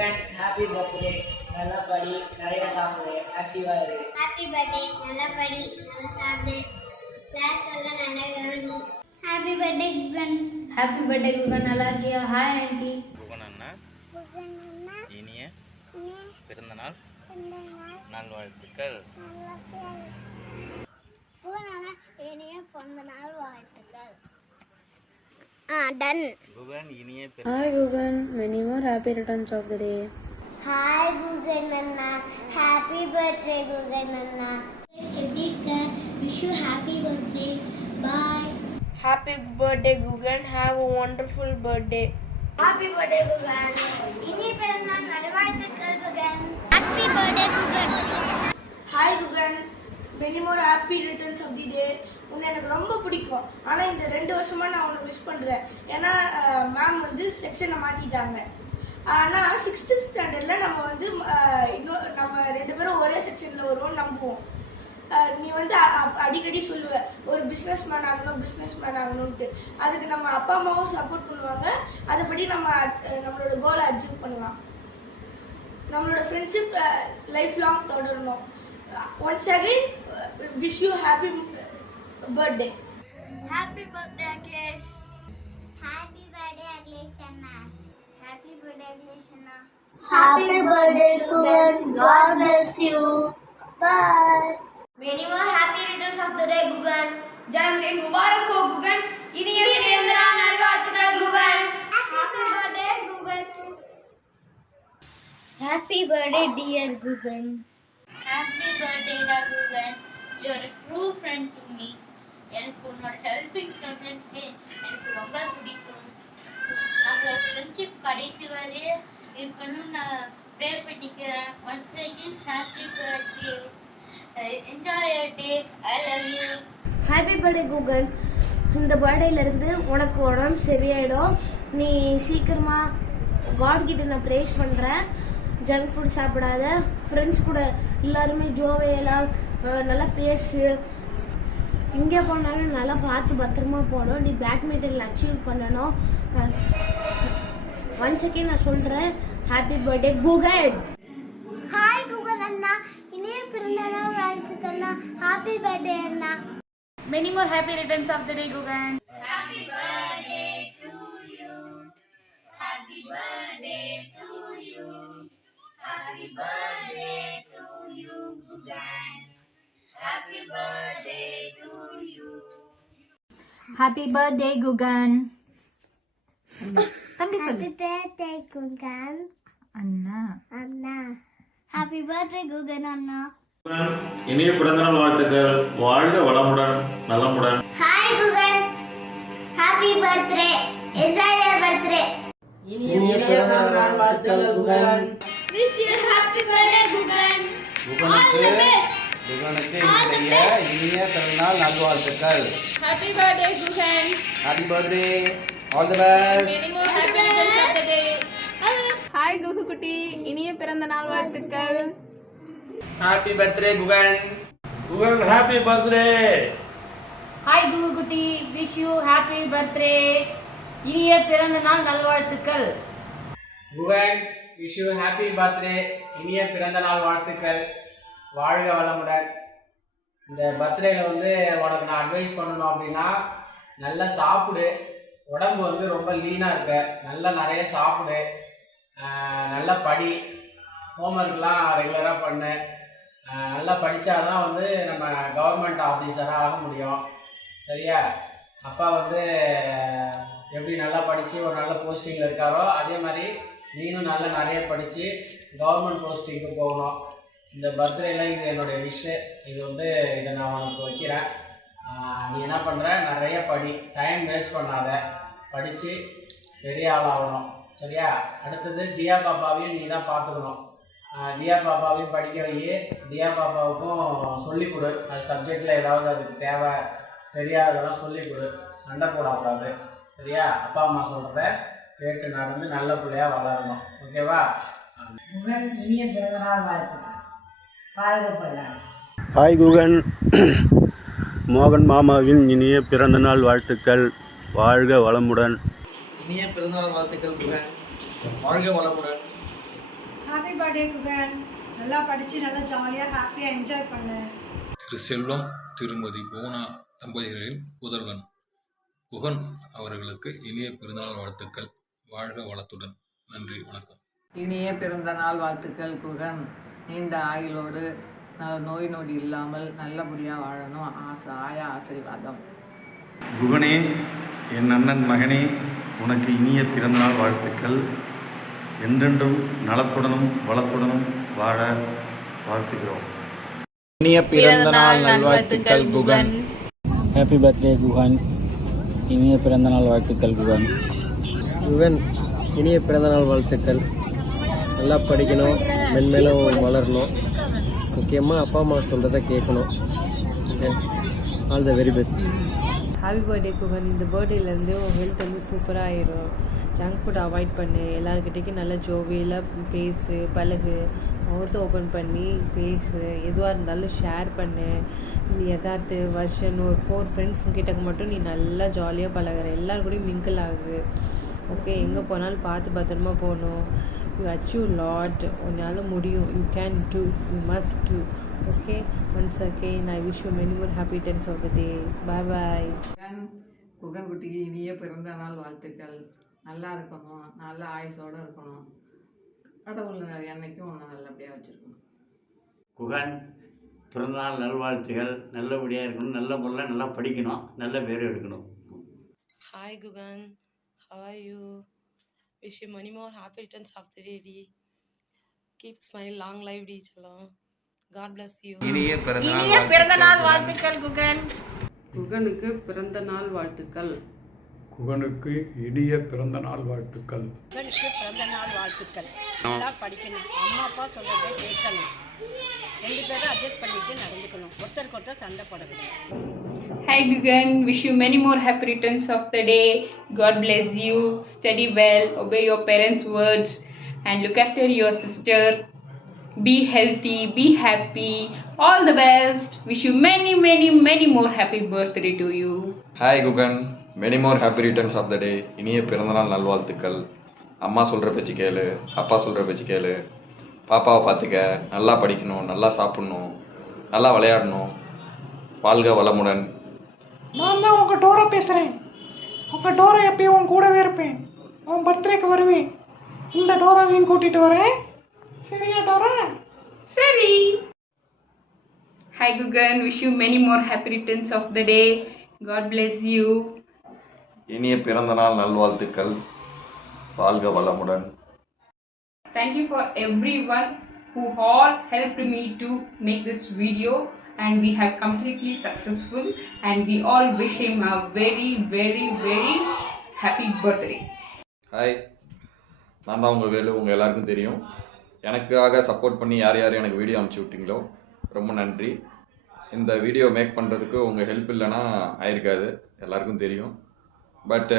Guhan happy birthday, நல்லா படி, நிறைய சாப்பிடு, ஆக்டிவா இரு. ஹாப்பி பர்த்டே, நல்லா படி, நல்லா சாப்பிடு, கிளாஸ் எல்லாம் நல்லா கவனி. Happy birthday Guhan. Happy birthday Guhan, நல்லா இருக்கியா? Hi aunty. குகன் அண்ணா இனிய பிறந்தநாள் நல்வாழ்த்துக்கள். இனிய பிறந்தநாள் வாழ்த்துக்கள். Done. குகன் இனிய Hi Gugan, many more happy returns of the day. Hi Gugan Anna, happy birthday Gugan Anna. எப்படி இருக்க? Wish you happy birthday. Bye. Happy birthday Gugan, have a wonderful birthday. Happy birthday Gugan. இனிய பிறந்தநாள் நல்வாழ்த்துக்கள் Gugan. Happy birthday Gugan. Hi Gugan, many more happy returns of the day. உன்னை எனக்கு ரொம்ப பிடிக்கும். ஆனால் இந்த 2 வருஷமாக நான் உன்னை மிஸ் பண்ணுறேன். ஏன்னா மேம் வந்து செக்ஷனை மாற்றிட்டாங்க. ஆனால் 6th ஸ்டாண்டர்டில் நம்ம வந்து இன்னும் நம்ம 2 பேரும் ஒரே செக்ஷனில் வருவோம் நம்புவோம். நீ வந்து அடிக்கடி சொல்லுவ ஒரு பிஸ்னஸ் மேன் ஆகணும்ட்டு. அதுக்கு நம்ம அப்பா அம்மாவும் சப்போர்ட் பண்ணுவாங்க. அதுபடி நம்மளோட கோலை அச்சீவ் பண்ணலாம். நம்மளோட ஃப்ரெண்ட்ஷிப் லைஃப் லாங் தொடரணும். Once again, wish you happy birthday. Happy birthday Akhilesh. Happy birthday Akhilesh Anna. Happy birthday Akhilesh Anna. Happy birthday Gugan. God bless you. Bye. Many more happy returns of the day Gugan. Janamdin Mubarak ho Gugan. இனிய பிறந்தநாள் நல்வாழ்த்துக்கள் Gugan. Happy birthday Gugan. Happy birthday dear Gugan. Happy birthday Gugan. You are a true friend to me. எனக்கு உன்னோட helping tendency எனக்கு ரொம்ப பிடிக்கும். நம்மளோட friendship கடைசி வரையே இருக்கணும்னு நான் ப்ரே பண்ணிக்கிறேன். Once again happy birthday. Enjoy your day. I love you. Happy birthday Guhan. இந்த பர்த்டேலேருந்து உனக்கு உடம்பு சரியாயிடும். நீ சீக்கிரமாக காட் கிட்ட நான் ப்ரேஸ் பண்ணுறேன். ஜங்க் ஃபுட் சாப்பிடாத, ஃப்ரெண்ட்ஸ் கூட எல்லாருமே ஜோவையெல்லாம் நல்லா பேசு. எங்கே போனாலும் நல்லா பார்த்து பத்திரமா போகணும். நீ பேட்மிண்டனில் அச்சீவ் பண்ணணும். ஒன்ஸ் அகேன் நான் சொல்கிறேன், happy birthday Gugan. Hi Gugan அண்ணா, இனிய பிறந்தநாள் வாழ்த்துக்கள் அண்ணா. ஹாப்பி பர்த்டே அண்ணா. Many more happy returns of the day Gugan. Happy birthday to you. Happy birthday to you. Happy birthday to you Gugan. Happy birthday to you. Happy birthday Gugan. தம்பி சொல்லு. Happy birthday Gugan அண்ணா. அண்ணா. Happy birthday Gugan அண்ணா. இனிய பிறந்தநாள் வாழ்த்துக்கள். வாழ்க வளமுடன் நலமுடன். Hi Gugan. Happy birthday. Enjoy your birthday. இனிய பிறந்தநாள் வாழ்த்துக்கள் Guhan. Wish you happy birthday Gugan. All the best. குகனுக்கு இன்றைய இனிய பிறந்தநாள் நல்வாழ்த்துக்கள். Happy birthday Gugan. Happy birthday. All the best. Many more happy returns of the day. Hi Gugu குட்டி, இனிய பிறந்த நாள் வாழ்த்துக்கள். Happy birthday Gugan. Gugan happy birthday. Hi Gugu குட்டி, விஷ் யூ ஹாப்பி பர்த்டே. இனிய பிறந்த நாள் நல்வாழ்த்துக்கள். Gugan wish you happy birthday. இனிய பிறந்தநாள் வாழ்த்துக்கள். வாழ்க வளமுடன். இந்த பர்த்டேல வந்து உனக்கு நான் அட்வைஸ் பண்ணணும் அப்படின்னா, நல்லா சாப்பிடு. உடம்பு வந்து ரொம்ப லீனாக இருக்க, நல்லா நிறைய சாப்பிடு. நல்லா படி. ஹோம்ஒர்க்லாம் ரெகுலராக பண்ணு. நல்லா படித்தாதான் வந்து நம்ம கவர்மெண்ட் ஆஃபீஸராக ஆக முடியும். சரியா? அப்பா வந்து எப்படி நல்லா படித்து ஒரு நல்ல போஸ்டிங்கில் இருக்காரோ அதே மாதிரி நீனும் நல்லா நிறைய படித்து கவர்மெண்ட் போஸ்டிங்க்கு போகணும். இந்த பர்த்டேல இது என்னுடைய விஷ். இது வந்து இதை நான் உனக்கு வைக்கிறேன். நீ என்ன பண்ணுற, நிறைய படி, டைம் வேஸ்ட் பண்ணாத, படித்து பெரிய ஆளாகணும். சரியா? அடுத்தது தியா பாப்பாவையும் நீ தான் பார்த்துக்கணும். தியா பாப்பாவையும் படிக்க வை. தியா பாப்பாவுக்கும் சொல்லிக் கொடு. அது சப்ஜெக்டில் ஏதாவது அதுக்கு தேவை தெரியாததெல்லாம் சொல்லிக் கொடு. சண்டை போடக்கூடாது. சரியா? அப்பா அம்மா சொல்கிறத கேட்டு நடந்து நல்ல பிள்ளையாக வளரணும். ஓகேவா? குகன் இனிய பிறந்தநாள் வாழ்த்துக்கள். வாழ்க பல்லாண்டு. ஹாய் குகன், மோகன் மாமாவின் இனிய பிறந்தநாள் வாழ்த்துக்கள். வாழ்க வளமுடன். இனிய பிறந்தநாள் வாழ்த்துக்கள் குகன். வாழ்க வளமுடன். Happy birthday Guhan. நல்லா படித்து நல்லா ஜாலியாக ஹாப்பியாக என்ஜாய் பண்ணு. திரு செல்வம் திருமதி போனா தம்பதிகளின் புதல்வன் குகன் அவர்களுக்கு இனிய பிறந்தநாள் வாழ்த்துக்கள். வாழ்க வளத்துடன். நன்றி, வணக்கம். இனிய பிறந்தநாள் வாழ்த்துக்கள் குகன். நீண்ட ஆயுளோடு நோய் நொடி இல்லாமல் நல்லபடியாக வாழணும். ஆயா ஆசீர்வாதம். குகனே, என் அண்ணன் மகனே, உனக்கு இனிய பிறந்தநாள் வாழ்த்துக்கள். என்றென்றும் நலத்துடனும் வளத்துடனும் வாழ வாழ்த்துகிறோம். இனிய பிறந்தநாள் நல்வாழ்த்துக்கள் குகன். Happy birthday Guhan. இனிய பிறந்தநாள் வாழ்த்துக்கள் குகன். குகன், இனிய பிறந்தநாள் வாழ்த்துக்கள். நல்லா படிக்கணும், மென்மேலும் வளரணும். முக்கியமாக அப்பா அம்மா சொல்கிறத கேட்கணும். Okay, all the very best. Happy birthday Guhan. இந்த பர்த்டேலேருந்து உன் ஹெல்த் வந்து சூப்பராக ஆயிரும். ஜங்க் ஃபுட் அவாய்ட் பண்ணு. எல்லாருக்கிட்டையும் நல்லா ஜோவியலாக பேசு, பழகு, மவுத்தை ஓப்பன் பண்ணி பேசு. எதுவாக இருந்தாலும் ஷேர் பண்ணு. நீ எதார்த்து வருஷன் ஒரு 4 ஃப்ரெண்ட்ஸ் கிட்ட மட்டும் நீ நல்லா ஜாலியாக பழகுற. எல்லாரும் கூடயும் மிங்கிள் ஆகு. ஓகே, எங்கே போனாலும் பார்த்து பத்திரமா போகணும். You achieve lot. உன்னால் முடியும். You can do, you must do. Okay, once again I wish you many more happy returns of the day. Bye bye. Guhan குட்டிக்கு இனிய பிறந்தநாள் வாழ்த்துக்கள். நல்லா இருக்கணும், நல்ல ஆயுசோடு இருக்கணும். கடவுள் என்னைக்கும் ஒன்று நல்லபடியாக வச்சுருக்கணும். குகன், பிறந்தநாள் நல்வாழ்த்துகள். நல்லபடியாக இருக்கணும், நல்ல முறையில் நல்லா படிக்கணும், நல்ல பேர் எடுக்கணும். Hi Gugan, how are you? Wish you many more happy returns of the day. Dee. Keep smile, long life Dee Chalam. God bless you. இனிய பிறந்தநாள் வாழ்த்துக்கள் குகன். குகனுக்கு பிறந்த நாள் வாழ்த்துக்கள். குகனுக்கு இனிய பிறந்த நாள் வாழ்த்துக்கள். குகனுக்கு பிறந்த நாள் வாழ்த்துக்கள். நல்லா படிக்கணும், அம்மா அப்பா சொல்றதை கேட்கணும், 2 பேரும் அட்ஜஸ்ட் பண்ணிட்டு நடந்துக்கணும், ஒருத்தருக்கு ஒருத்தர் சண்டை போடக்கூடாது. Hi Gugan, wish you many more happy returns of the day. God bless you, study well, obey your parents' words and look after your sister. Be healthy, be happy, all the best. Wish you many more happy birthday to you. Hi Gugan, many more happy returns of the day. இனிய பிறந்தநாள் நல்வாழ்த்துக்கள். அம்மா சொல்கிற பேச்சு கேளு, அப்பா சொல்கிற பேச்சு கேளு, பாப்பாவை பார்த்துக்க, நல்லா படிக்கணும், நல்லா சாப்பிட்ணும், நல்லா விளையாடணும். வாழ்க வளமுடன். நான் தான் உங்கள் டோரா பேசுகிறேன். உங்கள் டோரா எப்பயும் உன் கூடவே இருப்பேன். உன் பர்த்டேக்கு வருவேன். இந்த டோராவையும் கூட்டிகிட்டு வரேன். சரியா டோரா? சரி. Hi Gugan, wish you many more happy returns of the day. God bless you. இனிய பிறந்தநாள் நல்வாழ்த்துக்கள். வாழ்க வளமுடன். Thank you for everyone who all helped me to make this video, and we have completely successful, and we all wish him a very happy birthday. Hi, நான் தான் உங்கள் வேலு. உங்கள் எல்லாருக்கும் தெரியும். எனக்காக சப்போர்ட் பண்ணி யார் யார் எனக்கு வீடியோ அனுப்பிச்சி விட்டீங்களோ ரொம்ப நன்றி. இந்த வீடியோ மேக் பண்ணுறதுக்கு உங்கள் ஹெல்ப் இல்லைன்னா ஆயிருக்காது, எல்லாருக்கும் தெரியும். பட்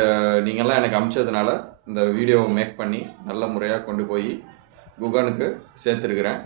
நீங்கள்லாம் எனக்கு அனுப்பிச்சதுனால இந்த வீடியோவை மேக் பண்ணி நல்ல முறையாக கொண்டு போய் குகனுக்கு சேர்த்துருக்குறேன்.